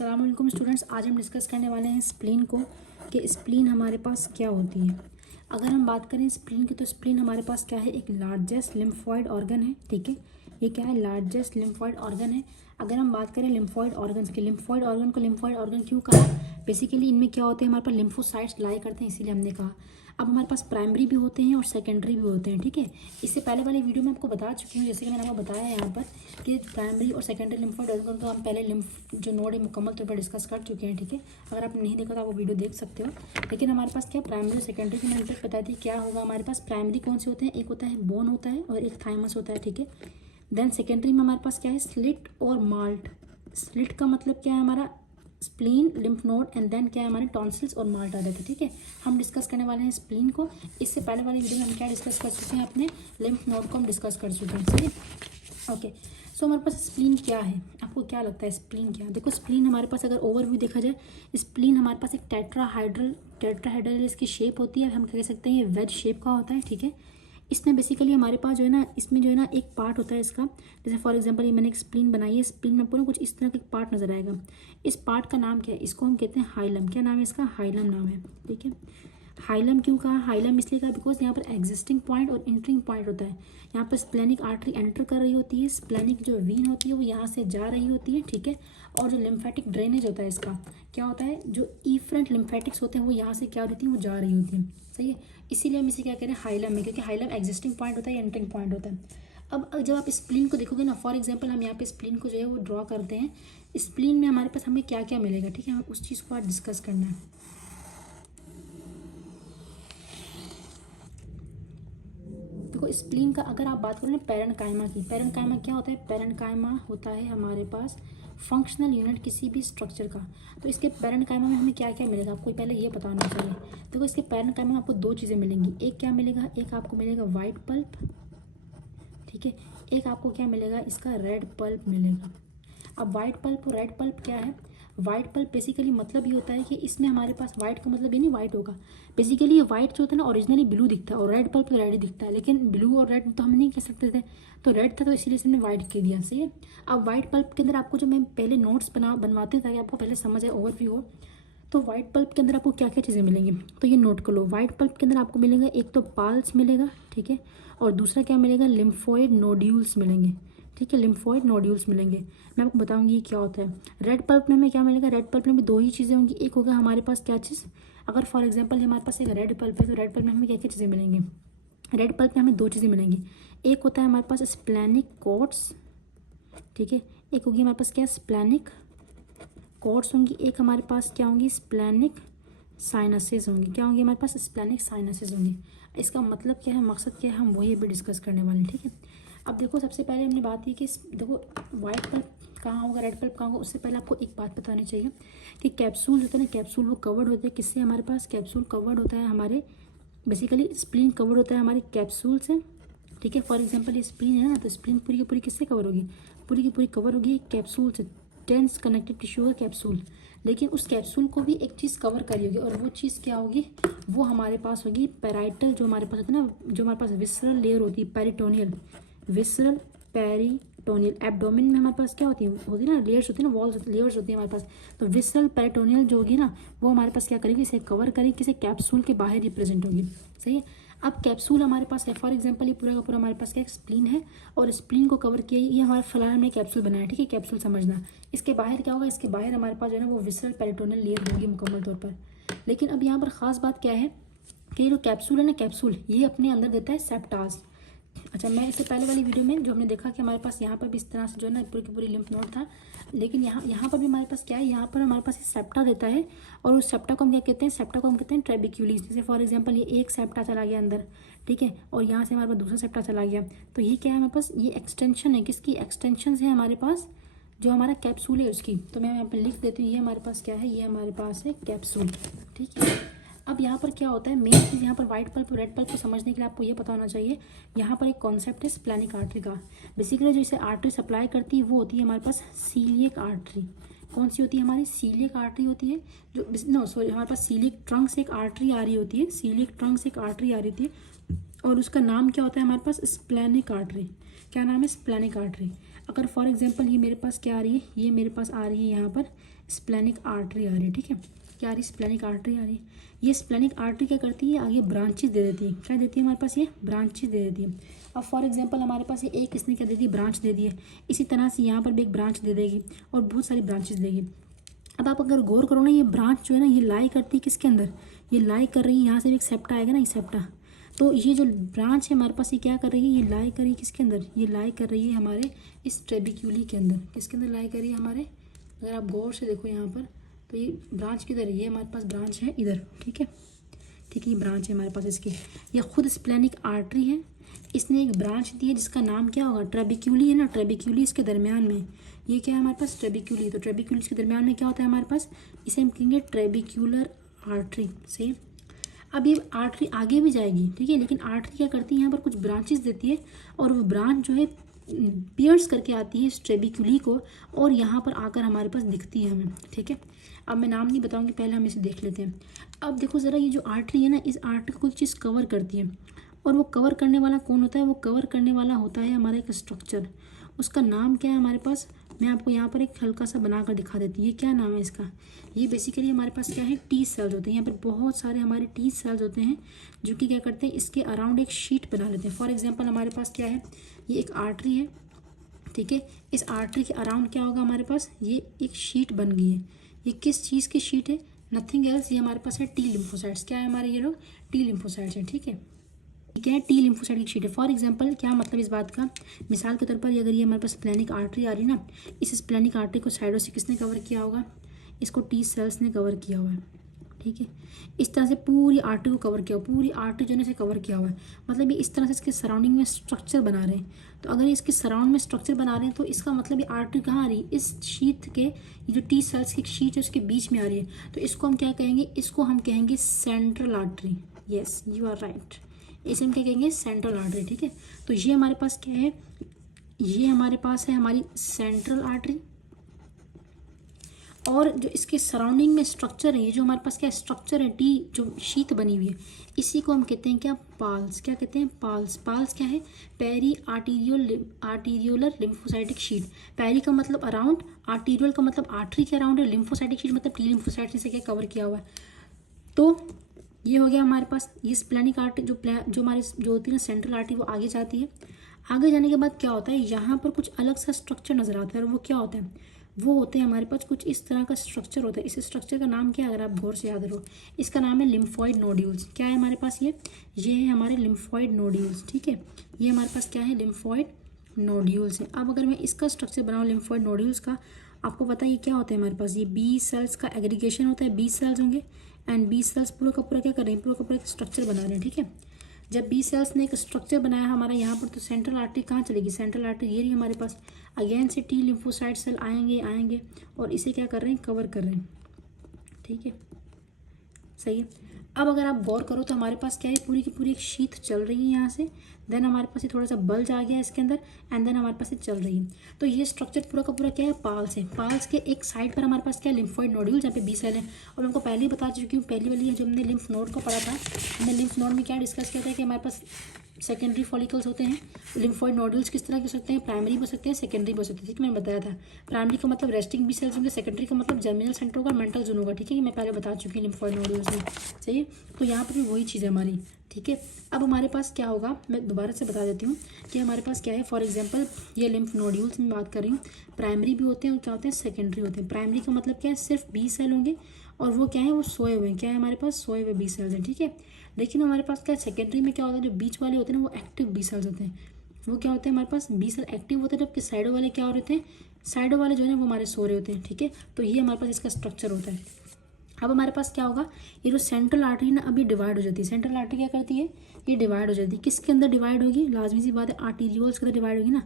अस्सलाम वालेकुम स्टूडेंट्स, आज हम डिस्कस करने वाले हैं स्प्लीन को कि स्प्लीन हमारे पास क्या होती है। अगर हम बात करें स्प्लीन की तो स्प्लीन हमारे पास क्या है, एक लार्जेस्ट लिम्फॉइड ऑर्गन है। ठीक है, ये क्या है, लार्जेस्ट लिम्फॉइड ऑर्गन है। अगर हम बात करें लिम्फॉइड ऑर्गन्स की, लिम्फॉइड ऑर्गन को लिम्फॉइड ऑर्गन क्यों कहा, बेसिकली इनमें क्या होते हैं, हमारे पास लिम्फोसाइट्स लाई करते हैं, इसीलिए हमने कहा। अब हमारे पास प्राइमरी भी होते हैं और सेकेंडरी भी होते हैं। ठीक है, इससे पहले वाली वीडियो में आपको बता चुकी हूँ, जैसे कि मैंने आपको बताया यहाँ पर कि प्राइमरी और सेकेंडरी लिम्फोइड ऑर्गन को हम पहले लिम्फ जो नोड है मुकम्मल तौर पर डिस्कस कर चुके हैं। ठीक है, अगर आपने नहीं देखा तो आप वो वीडियो देख सकते हो। लेकिन हमारे पास क्या प्राइमरी और सेकेंडरी की मैंने बताई थी क्या होगा। हमारे पास प्राइमरी कौन से होते हैं, एक होता है बोन होता है और एक थाइमस होता है। ठीक है, देन सेकेंडरी में हमारे पास क्या है, स्लिट और माल्ट। स्लिट का मतलब क्या है, हमारा spleen, lymph node and then क्या है, हमारे टॉन्सिल्स और माल्ट आ जाते हैं। ठीक है, हम डिस्कस करने वाले हैं स्प्लीन को। इससे पहले वाली वीडियो में हम क्या डिस्कस कर चुके हैं, अपने लिम्फ नोड को हम डिस्कस कर चुके हैं। सही, ओके। सो हमारे पास स्प्लीन क्या है, आपको क्या लगता है स्प्लीन क्या है। देखो स्प्लीन हमारे पास अगर ओवरव्यू देखा जाए, स्प्लीन हमारे पास एक टेट्राहाइड्रल इसकी शेप होती है, हम कह सकते हैं ये वेज शेप का होता है। ठीक है, इसमें बेसिकली हमारे पास जो है ना, इसमें जो है ना एक पार्ट होता है इसका, जैसे फॉर एग्जांपल ये मैंने एक स्प्लीन बनाई है, स्प्लीन में आपको ना कुछ इस तरह का एक पार्ट नजर आएगा। इस पार्ट का नाम क्या है, इसको हम कहते हैं हाइलम। क्या नाम है इसका, हाइलम नाम है। ठीक है, हाइलम क्यों कहा, हाइलम इसलिए कहा बिकॉज यहाँ पर एग्जिस्टिंग पॉइंट और इंटरिंग पॉइंट होता है। यहाँ पर स्प्लेनिक आर्टरी एंटर कर रही होती है, स्प्लेनिक जो वीन होती है वो यहाँ से जा रही होती है। ठीक है, और जो लिम्फेटिक ड्रेनेज होता है इसका क्या होता है, जो इफरेंट लिम्फेटिक्स होते हैं वो यहाँ से क्या होती है, वो जा रही होती है। सही है, इसीलिए हम इसे क्या कह रहे हैं, हाइलम में, क्योंकि हाइलम एग्जिस्टिंग पॉइंट होता है या एंटरिंग पॉइंट होता है। अब जब आप स्प्लीन को देखोगे ना, फॉर एग्जाम्पल हम यहाँ पे स्प्लीन को जो है वो ड्रॉ करते हैं, स्प्लीन में हमारे पास हमें क्या क्या मिलेगा। ठीक है, हमें उस चीज़ को आज डिस्कस करना है। देखो स्प्लीन का अगर आप बात करो ना पैरेन्काइमा की, पैरेन्काइमा क्या होता है, पैरेन्काइमा होता है हमारे पास फंक्शनल यूनिट किसी भी स्ट्रक्चर का। तो इसके पैरेन्काइमा में हमें क्या क्या मिलेगा, आपको पहले ये बताना चाहिए। देखो इसके पैरेन्काइमा में आपको दो चीज़ें मिलेंगी, एक क्या मिलेगा, एक आपको मिलेगा वाइट पल्प। ठीक है, एक आपको क्या मिलेगा, इसका रेड पल्प मिलेगा। अब वाइट पल्प और रेड पल्प क्या है, वाइट पल्प बेसिकली मतलब ये होता है कि इसमें हमारे पास वाइट का मतलब ये नहीं वाइट होगा, बेसिकली ये वाइट जो होता है ना ओरिजिनली ब्लू दिखता है और रेड पल्प तो रेड ही दिखता है, लेकिन ब्लू और रेड तो हम नहीं कह सकते थे, तो रेड था तो इसीलिए हमने वाइट कह दिया। सही है, अब वाइट पल्प के अंदर आपको जो मैं पहले नोट्स बनवाती हूँ ताकि आपको पहले समझ आए, ओवरव्यू हो, तो वाइट पल्प के अंदर आपको क्या क्या चीज़ें मिलेंगी, तो ये नोट कर लो। वाइट पल्प के अंदर आपको मिलेगा एक तो पाल्स मिलेगा, ठीक है, और दूसरा क्या मिलेगा, लिम्फोइड नोड्यूल्स मिलेंगे। ठीक है, लिम्फोइड नोड्यूल्स मिलेंगे, मैं आपको बताऊंगी ये क्या होता है। रेड पल्प में हमें क्या मिलेगा, रेड पल्प में भी दो ही चीज़ें होंगी, एक होगा हमारे पास क्या चीज़, अगर फॉर एग्जांपल हमारे पास एक रेड पल्प है तो रेड पल्प में हमें क्या क्या चीज़ें मिलेंगी, रेड पल्प में हमें दो चीज़ें मिलेंगी, एक होता है हमारे पास स्प्लेनिक कॉर्ड्स। ठीक है, एक होगी हमारे पास क्या, स्प्लेनिक कॉर्ड्स होंगी, एक हमारे पास क्या होंगी, स्प्लेनिक साइनसेस होंगी। क्या होंगी हमारे पास, स्प्लेनिक साइनसेस होंगी। इसका मतलब क्या है, मकसद क्या है, हम वही अभी डिस्कस करने वाले हैं। ठीक है, अब देखो सबसे पहले हमने बात की कि देखो वाइट पल्प कहाँ होगा, रेड पल्प कहाँ होगा, उससे पहले आपको एक बात बतानी चाहिए कि कैप्सूल होता है ना, कैप्सूल वो कवर्ड होते हैं किससे, हमारे पास कैप्सूल कवर्ड होता है हमारे, बेसिकली स्प्लीन कवर्ड होता है हमारे कैप्सूल से। ठीक है, फॉर एग्जांपल ये स्प्लीन है ना, तो स्प्लीन पूरी की पूरी किससे कवर होगी, पूरी की पूरी कवर होगी कैप्सूल से, टेंस कनेक्टिव टिश्यू का कैप्सूल। लेकिन उस कैप्सूल को भी एक चीज़ कवर करी होगी और वो चीज़ क्या होगी, वो हमारे पास होगी पेराइटल, जो हमारे पास होता है ना, जो हमारे पास विसरल लेयर होती है, पेरिटोनियल, विसरल पेरिटोनियल। एब्डोमेन में हमारे पास क्या होती है ना, लेयर्स होती है ना, वॉल्स लेयर्स होती है हमारे पास, तो विसरल पेरिटोनियल जो होगी ना, वो हमारे पास क्या करेगी, इसे कवर करेगी, किसी कैप्सूल के बाहर रिप्रेजेंट होगी। सही है, अब कैप्सूल हमारे पास है, फॉर एग्जांपल ये पूरा का पूरा हमारे पास क्या स्प्लीन है और स्प्लीन को कवर किया, ये हमारा फिलहाल हमने कैप्सूल बनाया। ठीक है, कैप्सूल समझना, इसके बाहर क्या होगा, इसके बाहर हमारे पास जो है ना वो विसरल पेरिटोनियल लेयर होगी मुकम्मल तौर पर। लेकिन अब यहाँ पर ख़ास बात क्या है कि ये जो कैप्सूल है ना, कैप्सूल ये अपने अंदर देता है सेप्टाज। अच्छा, मैं इससे पहले वाली वीडियो में जो हमने देखा कि हमारे पास यहाँ पर भी इस तरह से जो है ना पूरी की पूरी लिम्फ नोड था, लेकिन यहाँ पर भी हमारे पास क्या है, यहाँ पर हमारे पास ये सेप्टा देता है और उस सेप्टा को हम क्या कहते हैं, सेप्टा को हम कहते हैं ट्रेबिक्यूलिस। जैसे फॉर एग्जांपल ये एक सेप्टा चला गया अंदर, ठीक है, और यहाँ से हमारे पास दूसरा सेप्टा चला गया, तो ये क्या है हमारे पास, ये एक्सटेंशन है, किसकी एक्सटेंशन है हमारे पास, जो हमारा कैप्सूल है उसकी। तो मैं यहाँ पर लिख देती हूँ, ये हमारे पास क्या है, ये हमारे पास है कैप्सूल। ठीक है, अब यहाँ पर क्या होता है, मेन चीज़ यहाँ पर व्हाइट पल्प और रेड पल्प को समझने के लिए आपको ये पता होना चाहिए, यहाँ पर एक कॉन्सेप्ट है स्प्लेनिक आर्टरी का। बेसिकली जो इसे आर्टरी सप्लाई करती है वो होती है हमारे पास सीलियक आर्टरी। कौन सी होती है हमारी, सीलियक आर्टरी होती है, जो नो सॉरी हमारे पास सीलियक ट्रंक से एक आर्टरी आ रही होती है, सीलियक ट्रंक से एक आर्टरी आ रही होती है और उसका नाम क्या होता है हमारे पास, स्प्लेनिक आर्टरी। क्या नाम है, स्प्लेनिक आर्टरी। अगर फॉर एग्जांपल ये मेरे पास क्या आ रही है, ये मेरे पास आ रही है यहाँ पर स्प्लेनिक आर्टरी आ रही है, ठीक है। क्या आ रही है? स्प्लेनिक आर्टरी आ रही है। ये स्प्लेनिक आर्टरी क्या करती है? आगे ब्रांचेस दे देती है। क्या देती है हमारे पास? ये ब्रांचेस दे देती है। अब फॉर एग्जांपल हमारे पास ये एक इसने क्या दे दी? ब्रांच दे दी है। इसी तरह से यहाँ पर भी एक ब्रांच दे देगी और बहुत सारी ब्रांचेस देगी। अब आप अगर गौर करो ना, ये ब्रांच जो है ना, ये लाई करती है किसके अंदर? ये लाई कर रही है, यहाँ से भी एक सेप्टा आएगा ना, ये सेप्टा। तो ये जो ब्रांच है हमारे पास, ये क्या कर रही है? ये लाई कर रही है किसके अंदर? ये लाई कर रही है हमारे इस ट्रेबिक्यूली के अंदर। किसके अंदर लाई कर रही है? हमारे, अगर आप गौर से देखो यहाँ पर, तो ये ब्रांच किधर है? ये हमारे पास ब्रांच है इधर, ठीक है। ठीक है, ये ब्रांच है हमारे पास इसकी। ये खुद स्प्लेनिक आर्टरी है, इसने एक ब्रांच दी है जिसका नाम क्या होगा? ट्रेबिक्यूली है ना, ट्रेबिक्यूली इसके दरमियान में। ये क्या है हमारे पास? ट्रेबिक्यूली। तो ट्रेबिक्यूली के दरमियान में क्या होता है हमारे पास? इसे हम कहेंगे ट्रेबिक्यूलर आर्टरी से। अब ये आर्टरी आगे भी जाएगी, ठीक है, लेकिन आर्टरी क्या करती है? यहाँ पर कुछ ब्रांचेस देती है और वो ब्रांच जो है पियर्स करके आती है इस ट्रेबिक्यूली को और यहाँ पर आकर हमारे पास दिखती है हमें, ठीक है। अब मैं नाम नहीं बताऊँगी, पहले हम इसे देख लेते हैं। अब देखो ज़रा, ये जो आर्टरी है ना, इस आर्टरी को कोई चीज़ कवर करती है और वो कवर करने वाला कौन होता है? वो कवर करने वाला होता है हमारा एक स्ट्रक्चर। उसका नाम क्या है हमारे पास? मैं आपको यहाँ पर एक हल्का सा बनाकर दिखा देती हूँ। ये क्या नाम है इसका? ये बेसिकली हमारे पास क्या है? टी सेल्स होते हैं। यहाँ पर बहुत सारे हमारे टी सेल्स होते हैं जो कि क्या करते हैं? इसके अराउंड एक शीट बना लेते हैं। फॉर एग्जांपल हमारे पास क्या है? ये एक आर्टरी है, ठीक है। इस आर्टरी के अराउंड क्या होगा हमारे पास? ये एक शीट बन गई है। ये किस चीज़ की शीट है? नथिंग एल्स, ये हमारे पास है टी लिम्फोसाइट्स। क्या है हमारे? ये लोग टी लिम्फोसाइट्स हैं, ठीक है। क्या है? टी लिम्फोसाइट की शीट है। फॉर एग्जांपल क्या मतलब इस बात का? मिसाल के तौर पर अगर ये हमारे पास स्प्लेनिक आर्टरी आ रही है ना, इस स्प्लेनिक आर्टरी को साइडों से किसने कवर किया होगा? इसको टी सेल्स ने कवर किया हुआ है, ठीक है। इस तरह से पूरी आर्टरी को कवर किया हुआ, पूरी आर्टरी जो है इसे कवर किया हुआ है। मतलब ये इस तरह से इसके सराउंडिंग में स्ट्रक्चर बना रहे हैं। तो अगर ये इसके सराउंड में स्ट्रक्चर बना रहे हैं तो इसका मतलब ये आर्टरी कहाँ आ रही है? इस शीट के, ये जो टी सेल्स की शीट है उसके बीच में आ रही है। तो इसको हम क्या कहेंगे? इसको हम कहेंगे central artery. Yes, you are right, इसे हम क्या कहेंगे? सेंट्रल आर्टरी, ठीक है। तो ये हमारे पास क्या है? ये हमारे पास है हमारी सेंट्रल आर्टरी और जो इसके सराउंडिंग में स्ट्रक्चर है, ये जो हमारे पास क्या स्ट्रक्चर है, टी जो शीट बनी हुई है, इसी को हम कहते हैं क्या? पाल्स। क्या कहते हैं? पाल्स। पाल्स क्या है? Periarteriolar lymphocytic sheath. Peri का मतलब अराउंड, आर्टीरियल का मतलब आर्टरी के अराउंड है, लिम्फोसाइटिक शीट मतलब टी लिम्फोसाइट से क्या कवर किया हुआ है। तो ये हो गया हमारे पास ये स्प्लेनिक आर्टरी। जो हमारी जो होती है ना सेंट्रल आर्टरी, वो आगे जाती है। आगे जाने के बाद क्या होता है? यहाँ पर कुछ अलग सा स्ट्रक्चर नजर आता है और वो क्या होता है? वो होते हैं हमारे पास कुछ इस तरह का स्ट्रक्चर होता है। इस स्ट्रक्चर का नाम क्या है? अगर आप गौर से याद रहो, इसका नाम है लिम्फॉइड नोड्यूल्स। क्या है हमारे पास? ये है हमारे लिम्फॉइड नोड्यूल्स, ठीक है। ये हमारे पास क्या है? लिम्फॉइड नोड्यूल्स है। अब अगर मैं इसका स्ट्रक्चर बनाऊँ लिम्फॉइड नोड्यूल्स का, आपको पता है ये क्या होता है हमारे पास? ये बी सेल्स का एग्रीगेशन होता है। बी सेल्स होंगे एंड बी सेल्स पूरा का पूरा क्या कर रहे हैं? पूरा का पूरा एक स्ट्रक्चर बना रहे हैं, ठीक है। जब बी सेल्स ने एक स्ट्रक्चर बनाया हमारा यहाँ पर, तो सेंट्रल आर्टरी कहाँ चलेगी? सेंट्रल आर्टरी ये रही हमारे पास। अगेन से टी लिम्फोसाइट सेल आएंगे और इसे क्या कर रहे हैं? कवर कर रहे हैं, ठीक है, सही है। अब अगर आप गौर करो तो हमारे पास क्या है? पूरी की पूरी एक शीट चल रही है यहाँ से, देन हमारे पास ये थोड़ा सा बल्ज आ गया है इसके अंदर एंड देन हमारे पास ये चल रही है। तो ये स्ट्रक्चर पूरा का पूरा क्या है? पाल्स है। पाल्स के एक साइड पर हमारे पास क्या है? लिम्फॉइड नोड्यूल, जहाँ पे बी सेल है। और मैं आपको पहले ही बता चुकी हूँ, पहली वाली जब हमने लिम्फ नोड को पढ़ा था, हमने लिम्फ नोड में क्या डिस्कस किया था कि हमारे पास सेकेंडरी फॉलिकल्स होते हैं। लिम्फॉइड नोड्यूल्स किस तरह के हो सकते हैं? प्राइमरी हो सकते हैं, सेकेंडरी हो सकते हैं, ठीक है, मैंने बताया था। प्राइमरी का मतलब रेस्टिंग बी सेल्स होंगे, सेकेंडरी का मतलब जर्मिनल सेंटर होगा, मेंटल जोन होगा, ठीक है, मैं पहले बता चुकी हूँ लिम्फॉइड नोड्यूल्स में, सही है। तो यहाँ पर भी वही चीज़ है हमारी, ठीक है। अब हमारे पास क्या होगा, मैं दोबारा से बता देती हूँ कि हमारे पास क्या है। फॉर एग्जांपल ये लिम्फ नोड्यूल्स में बात कर रही हूँ, प्राइमरी भी होते हैं और क्या होते हैं? सेकेंडरी होते हैं। प्राइमरी का मतलब क्या है? सिर्फ बी सेल होंगे और वो क्या है? वो सोए हुए हैं। क्या है हमारे पास? सोए हुए बी सेल्स हैं, ठीक है। लेकिन हमारे पास क्या सेकेंडरी में क्या होता है? जो बीच वाले होते हैं ना, वो एक्टिव बी सेल्स होते हैं। वो क्या होते हैं? हमारे पास बी सेल एक्टिव होते हैं, जबकि साइडो वाले क्या हो रहे हैं? साइडो वाले जो है वो हमारे सो रहे होते हैं, ठीक है। तो ये हमारे पास इसका स्ट्रक्चर होता है। अब हमारे पास क्या होगा? ये जो सेंट्रल आर्टरी ना, अभी डिवाइड हो जाती है। सेंट्रल आर्टरी क्या करती है? ये डिवाइड हो जाती है। किसके अंदर डिवाइड होगी? लाजमी सी बात है, आर्टीरियोल्स के अंदर डिवाइड होगी ना।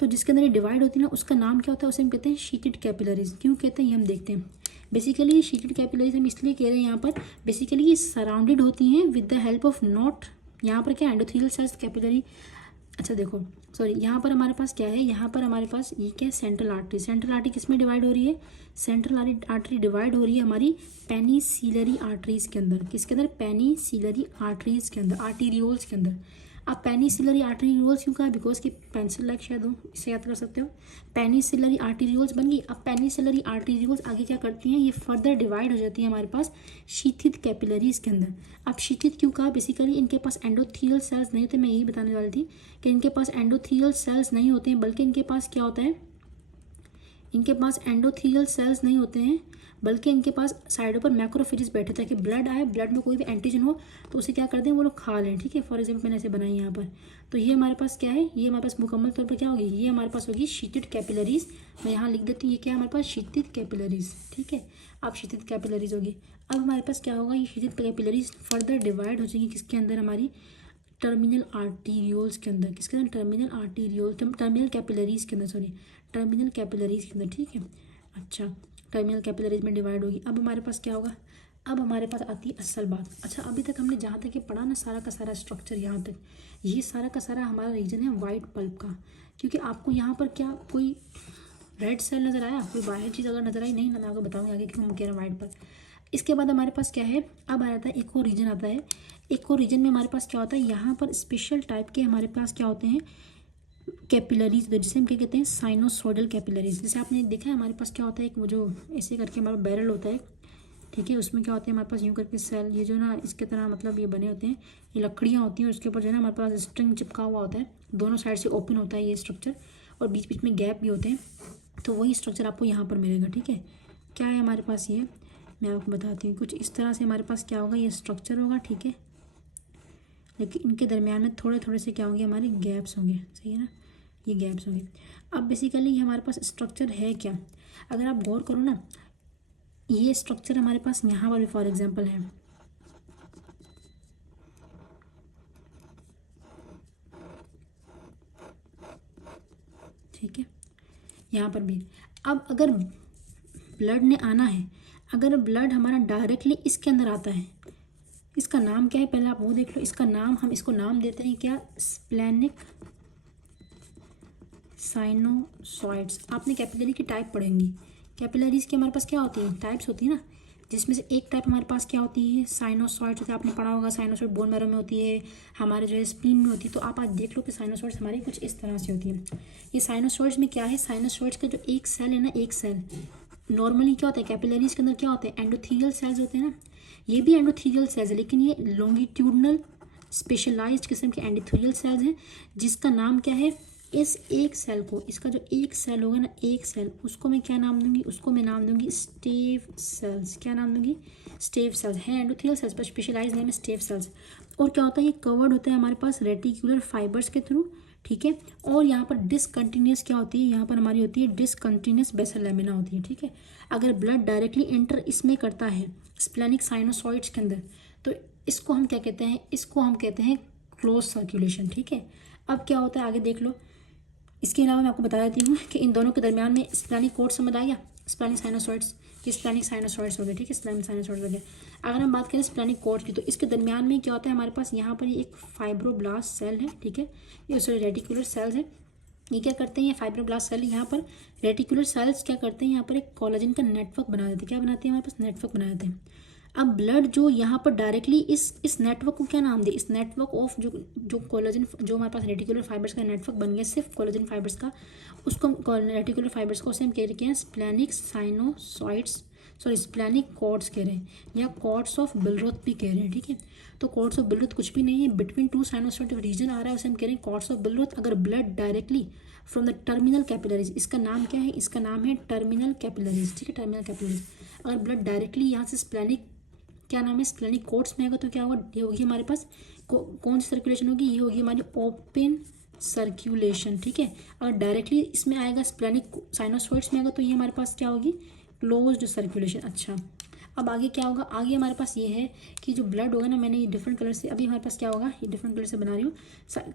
तो जिसके अंदर ये डिवाइड होती है ना, उसका नाम क्या होता है? उसे हम कहते हैं शीटेड कैपिलरीज। क्यों कहते हैं ये हम देखते हैं। बेसिकली ये शीटेड कैपिलरीज हम इसलिए कह रहे हैं यहाँ पर, बेसिकली ये सराउंडेड होती हैं with the help of not, यहाँ पर क्या एंडोथेलियल सेल्स कैपिलरी। अच्छा देखो, सॉरी, यहाँ पर हमारे पास क्या है? यहाँ पर हमारे पास ये क्या है? Central artery. सेंट्रल आर्टरी किस में डिवाइड हो रही है? सेंट्रल आर्टरी डिवाइड हो रही है हमारी पेनिसिलरी आर्टरीज के अंदर। किसके अंदर? पेनिसिलरी आर्टरीज के अंदर, आर्टीरियोल्स के अंदर। अब पेनिसिलरी आर्टेरियोल्स क्यों कहा, बिकॉज की पेंसिल लाइक शेड हो, इससे याद कर सकते हो। पेनिसिलरी आर्टेरियोल्स बन गई। अब पेनिसिलरी आर्टेरियोल्स आगे क्या करती हैं, ये फर्दर डिवाइड हो जाती है हमारे पास शीथित कैपिलरीज के अंदर। अब शीथित क्यों कहा, बेसिकली इनके पास एंडोथीलियल सेल्स नहीं होते, मैं यही बताने वाली थी कि इनके पास एंडोथीलियल सेल्स नहीं होते हैं, बल्कि इनके पास क्या होता है, इनके पास एंडोथीलियल सेल्स नहीं होते हैं, बल्कि इनके पास साइडों पर मैक्रोफेजेस बैठे ताकि ब्लड आए, ब्लड में कोई भी एंटीजन हो तो उसे क्या कर दें, वो लोग खा लें। ठीक है, फॉर एग्जाम्पल मैंने ऐसे बनाई यहाँ पर, तो ये हमारे पास क्या है, ये हमारे पास मुकम्मल तौर पर क्या होगी, ये हमारे पास होगी शीटिड कैपिलरीज। मैं यहाँ लिख देती हूँ, ये क्या है हमारे पास, शीटिड कैपिलरीज। ठीक है, अब शीटिड कैपिलरीज होगी। अब हमारे पास क्या होगा, ये शीटिड कैपिलरीज फर्दर डिवाइड हो जाएंगी किसके अंदर, हमारी टर्मिनल आर्टीरियोल्स के अंदर। किसके अंदर, टर्मिनल आर्टीरियोल, टर्मिनल कैपिलरीज के अंदर, सॉरी टर्मिनल कैपिलरीज के अंदर। ठीक है, अच्छा टर्मिनल कैपिलरीज में डिवाइड होगी। अब हमारे पास क्या होगा, अब हमारे पास आती है असल बात। अच्छा, अभी तक हमने जहाँ तक ये पढ़ा ना, सारा का सारा स्ट्रक्चर यहाँ तक, ये सारा का सारा हमारा रीजन है वाइट पल्प का। क्योंकि आपको यहाँ पर क्या कोई रेड सेल नज़र आया, कोई बाहर चीज़ अगर नजर आई, नहीं ना, मैं आपको बताऊँगी आगे क्यों हम कह रहे हैं वाइट पल्प। इसके बाद हमारे पास क्या है, अब आ जाता है एक और रीजन आता है। एक और रीजन में हमारे पास क्या होता है, यहाँ पर स्पेशल टाइप के हमारे पास क्या होते हैं, कैपिलरीज, जिसे हम क्या कहते हैं, साइनोसोइडल कैपिलरीज। जैसे आपने देखा है हमारे पास क्या होता है, एक वो जो ऐसे करके हमारा बैरल होता है, ठीक है, उसमें क्या होते हैं हमारे पास यूँ करके सेल, ये जो ना इसके तरह मतलब ये बने होते हैं, ये लकड़ियाँ होती हैं, और उसके ऊपर जो है ना हमारे पास स्ट्रिंग चिपका हुआ होता है, दोनों साइड से ओपन होता है ये स्ट्रक्चर, और बीच बीच में गैप भी होते हैं। तो वही स्ट्रक्चर आपको यहाँ पर मिलेगा। ठीक है, क्या है हमारे पास, ये मैं आपको बताती हूँ, कुछ इस तरह से हमारे पास क्या होगा, ये स्ट्रक्चर होगा। ठीक है, लेकिन इनके दरमियान में थोड़े थोड़े से क्या होंगे, हमारे गैप्स होंगे। सही है ना, ये गैप्स होंगे। अब बेसिकली ये हमारे पास स्ट्रक्चर है क्या, अगर आप गौर करो ना, ये स्ट्रक्चर हमारे पास यहाँ पर भी फॉर एग्जांपल है। ठीक है, यहाँ पर भी। अब अगर ब्लड ने आना है, अगर ब्लड हमारा डायरेक्टली इसके अंदर आता है, इसका नाम क्या है पहले आप वो देख लो। इसका नाम, हम इसको नाम देते हैं क्या, स्प्लेनिक साइनोसॉइड्स। आपने कैपिलरी की टाइप पढ़ेंगी, कैपिलरीज की हमारे पास क्या होती है, टाइप्स होती है ना, जिसमें से एक टाइप हमारे पास क्या होती है, साइनोसॉइड्स होती है। आपने पढ़ा होगा साइनोसॉइड बोन मैरो में होती है, हमारे जो है स्प्लीन में होती है। तो आप आज देख लो कि साइनोसॉइड्स हमारी कुछ इस तरह से होती है। ये साइनोसॉइड्स में क्या है, साइनोसॉइड्स का जो एक सेल है ना, एक सेल नॉर्मली क्या होता है, कैपिलरीज के अंदर क्या होते हैं, एंडोथीलियल सेल्स होते हैं ना, ये भी एंडोथीलियल सेल्स है, लेकिन ये लॉन्गिट्यूडनल स्पेशलाइज्ड किस्म के एंडोथीलियल सेल्स हैं, जिसका नाम क्या है, इस एक सेल को, इसका जो एक सेल होगा ना, एक सेल, उसको मैं क्या नाम दूंगी, उसको मैं नाम दूंगी स्टेव सेल्स। क्या नाम दूंगी, स्टेव सेल्स। है एंडोथीलियल सेल्स पर स्पेशलाइज्ड नेम है स्टेव सेल्स। और क्या होता है, ये कवर्ड होता है हमारे पास रेटिकुलर फाइबर्स के थ्रू। ठीक है, और यहाँ पर डिसकंटिन्यूस क्या होती है, यहाँ पर हमारी होती है डिसकंटिन्यूस बेसल लैमिना होती है। ठीक है, अगर ब्लड डायरेक्टली एंटर इसमें करता है स्प्लेनिक साइनोसॉइड्स के अंदर, तो इसको हम क्या कहते हैं, इसको हम कहते हैं क्लोज सर्कुलेशन। ठीक है, अब क्या होता है आगे देख लो। इसके अलावा मैं आपको बता देती हूँ कि इन दोनों के दरमियान में स्प्लेनिक कोड समझ आ गया, स्प्लेनिक साइनोसॉइड्स, ये स्प्लेनिक साइनोसॉइड्स हो गए। ठीक है, स्प्लेनिक साइनोसॉइड्स हो गए। अगर हम बात करें स्प्लेनिक कोड की, तो इसके दरमियान में क्या होता है हमारे पास, यहाँ पर एक फाइब्रोब्लास्ट सेल है। ठीक है, ये सॉरी रेटिकुलर सेल्स है। ये क्या करते हैं, ये फाइब्रोब्लास्ट सेल यहाँ पर रेटिकुलर सेल्स क्या करते हैं, यहाँ पर एक कोलेजन का नेटवर्क बना देते हैं। क्या बनाते हैं, हमारे पास नेटवर्क बना देते हैं। अब ब्लड जो यहाँ पर डायरेक्टली इस नेटवर्क को क्या नाम दे, इस नेटवर्क ऑफ जो कोलेजन, जो हमारे पास रेटिकुलर फाइबर्स का नेटवर्क बन गया सिर्फ कोलेजन फाइबर्स का, उसको रेटिकुलर फाइबर्स को हम कह रहे हैं splenic sinusoids, sorry splenic cords कह रहे हैं, या कॉर्ड्स ऑफ बिलरुथ भी कह रहे हैं। ठीक है, तो कॉर्ड्स ऑफ बिलरुथ कुछ भी नहीं है, बिटवीन टू साइनोसॉइड रीजन आ रहा है, उसे हम कह रहे हैं कॉर्ड्स ऑफ बिलरुथ। अगर blood directly from the terminal capillaries, इसका नाम क्या है, इसका नाम है टर्मिनल कैपिलरीज। ठीक है, टर्मिनल कैपिलरीज। अगर ब्लड डायरेक्टली यहाँ से स्प्लेनिक, क्या नाम है, स्प्लेनिक कोर्ट्स में आएगा, तो क्या होगा, ये होगी हमारे पास कौन सी सर्कुलेशन होगी, ये होगी हमारी ओपन सर्कुलेशन। ठीक है, अगर डायरेक्टली इसमें आएगा स्प्लेनिक साइनोसॉइड्स में आएगा, तो ये हमारे पास क्या होगी, क्लोज्ड सर्कुलेशन। अच्छा, अब आगे क्या होगा, आगे हमारे पास ये है कि जो ब्लड होगा ना, मैंने ये डिफरेंट कलर से, अभी हमारे पास क्या होगा, ये डिफरेंट कलर से बना रही हूँ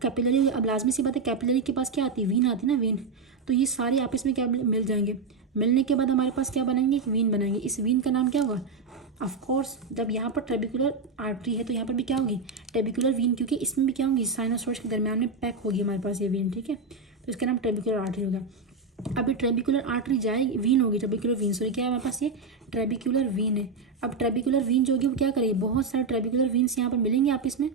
कैपिलरी। अब लाजमी सी बात है, कैपिलरी के पास क्या आती है, वीन आती है ना, वीन। तो ये सारे आपस में क्या मिल जाएंगे, मिलने के बाद हमारे पास क्या बनाएंगे, एक वीन बनाएंगे। इस वीन का नाम क्या होगा, ऑफ कोर्स जब यहाँ पर ट्रेबिकुलर आर्टरी है, तो यहाँ पर भी क्या होगी, ट्रेबिकुलर वीन, क्योंकि इसमें भी क्या होगी, साइनोसॉइड्स के दरमियान में पैक होगी हमारे पास ये वीन। ठीक है, तो इसका नाम ट्रेबिकुलर आर्टरी होगा। अभी ट्रेबिकुलर आर्टरी जाएगी, वीन होगी, ट्रेबिकुलर वीन, सॉरी क्या है हमारे पास, ये ट्रेबिकुलर वीन है। अब ट्रेबिकुलर वीन जो होगी वो क्या करेगी, बहुत सारे ट्रेबिकुलर वीन्स यहाँ पर मिलेंगे आपस में,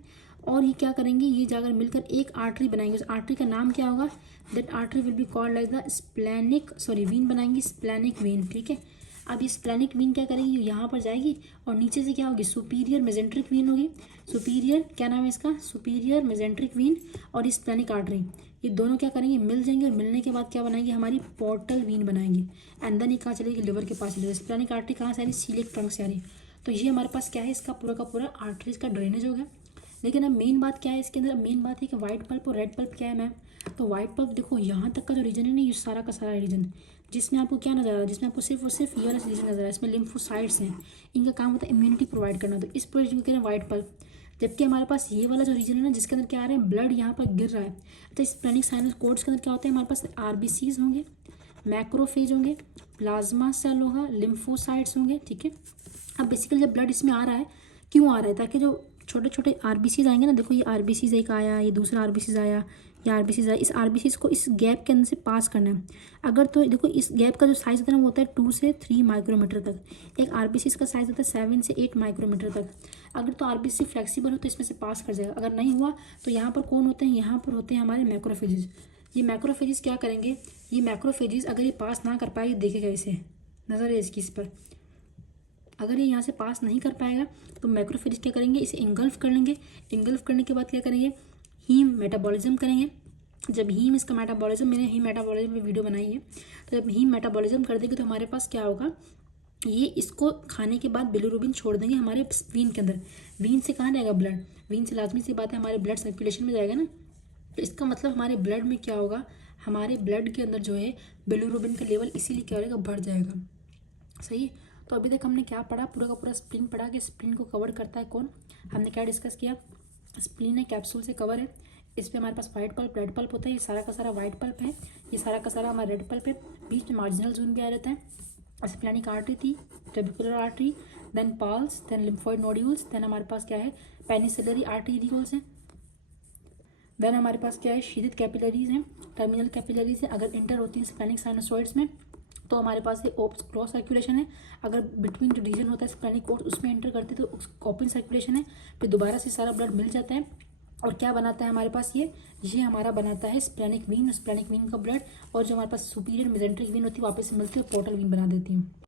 और ये क्या करेंगे, ये जाकर मिलकर एक आर्टरी बनाएंगे। उस आर्टरी का नाम क्या होगा, that artery will be called as the splenic vein बनाएंगे, स्प्लेनिक वीन। ठीक है, अब ये स्प्लेनिक वीन क्या करेंगी, यहाँ पर जाएगी और नीचे से क्या होगी, सुपीरियर मेजेंट्रिक वीन होगी। सुपीरियर क्या नाम है इसका, सुपीरियर मेजेंट्रिक वीन और स्प्लेनिक आर्टरी, ये दोनों क्या करेंगे, मिल जाएंगे। और मिलने के बाद क्या बनाएंगे, हमारी पोर्टल वीन बनाएंगे। एंड देन ये कहाँ चलेगी, लिवर के पास चलेगी। स्प्लेनिक आर्टरी कहाँ से आ रही, सीलिक ट्रंक से आ रही। तो ये हमारे पास क्या है, इसका पूरा का पूरा आर्टरीज का ड्रेनेज हो गया। लेकिन अब मेन बात क्या है इसके अंदर, मेन बात है कि वाइट पल्प और रेड पल्प क्या है मैम। तो वाइट पल्प देखो यहाँ तक का जो रीजन है ना, ये सारा का सारा रीजन जिसमें आपको क्या नजर आ रहा है, जिसमें आपको सिर्फ और सिर्फ ये वाला रीजन नजर आ रहा है, इसमें लिम्फोसाइट्स हैं, इनका काम होता है इम्यूनिटी प्रोवाइड करना। तो इस पूरे रीजन को कह रहे हैं वाइट पल्प। जबकि हमारे पास ये वाला जो रीजन है ना, जिसके अंदर क्या आ रहे हैं, ब्लड यहाँ पर गिर रहा है। तो स्प्लेनिक साइनस कोड्स के अंदर क्या होता है, हमारे पास आरबीसीज होंगे, मैक्रोफेज होंगे, प्लाज्मा सेल होगा, लिम्फोसाइट्स होंगे। ठीक है, अब बेसिकली जब ब्लड इसमें आ रहा है, क्यों आ रहा है, ताकि जो छोटे छोटे आरबीसीज आएंगे ना, देखो ये आरबीसीज एक आया, ये दूसरा आरबीसीज आया, ये आरबीसीज आया, इस आरबीसीज को इस गैप के अंदर से पास करना है। अगर तो देखो इस गैप का जो साइज होता है ना, वो होता है 2 से 3 माइक्रोमीटर तक। एक आरबीसीज का साइज होता है 7 से 8 माइक्रोमीटर तक। अगर तो आरबीसी फ्लेक्सिबल हो तो इसमें से पास कर जाएगा, अगर नहीं हुआ तो यहाँ पर कौन होते हैं, यहाँ पर होते हैं हमारे मैक्रोफेजेस। ये मैक्रोफेजेस क्या करेंगे, ये मैक्रोफेजेस अगर ये पास ना कर पाए, ये देखेगा इसे, नज़र है इसकी इस पर, अगर ये यहाँ से पास नहीं कर पाएगा तो मैक्रोफेज क्या करेंगे, इसे इंगल्फ कर लेंगे। इंगल्फ करने के बाद क्या करेंगे, हीम मेटाबॉलिज्म करेंगे। जब हीम इसका मेटाबॉलिज्म, मैंने हीम मेटाबॉलिज्म में वीडियो बनाई है, तो जब हीम मेटाबॉलिज्म कर देंगे तो हमारे पास क्या होगा, ये इसको खाने के बाद बिलिरुबिन छोड़ देंगे हमारे वीन के अंदर। वीन से कहाँ जाएगा, ब्लड, वीन से लाजमी सी बात है हमारे ब्लड सर्कुलेशन में जाएगा ना। तो इसका मतलब हमारे ब्लड में क्या होगा, हमारे ब्लड के अंदर जो है बिलिरुबिन का लेवल इसीलिए क्या होगा, बढ़ जाएगा। सही है। तो अभी तक हमने क्या पढ़ा, पूरा का पूरा स्प्लीन पढ़ा कि स्प्लीन को कवर करता है कौन। हमने क्या डिस्कस किया, स्प्लीन है कैप्सूल से कवर है, इस पर हमारे पास वाइट पल्प रेड पल्प होता है, ये सारा का सारा वाइट पल्प है, ये सारा का सारा हमारा रेड पल्प है। बीच में मार्जिनल जोन भी आ जाता है। स्प्लेनिक आर्टरी थी, trabecular artery, then PALS, then lymphoid nodules, then हमारे पास क्या है, पेनिसिलरी आर्टरीज हैं, देन हमारे पास क्या है, शीथित कैपिलरीज हैं, टर्मिनल कैपिलरीज हैं। अगर इंटर होती है स्प्लेनिक साइनोसॉइड्स में तो हमारे पास ये क्रॉस सर्कुलेशन है। अगर बिटवीन जो रीजन होता है स्प्लेनिक कोर्ड उसमें एंटर करते तो ओपन सर्कुलेशन है। फिर दोबारा से सारा ब्लड मिल जाता है और क्या बनाता है हमारे पास, ये हमारा बनाता है स्प्लेनिक वीन का ब्लड। और जो हमारे पास सुपीरियर मेजेंट्रिक वीन होती है वापस से मिलती है और पोर्टल वीन बना देती है।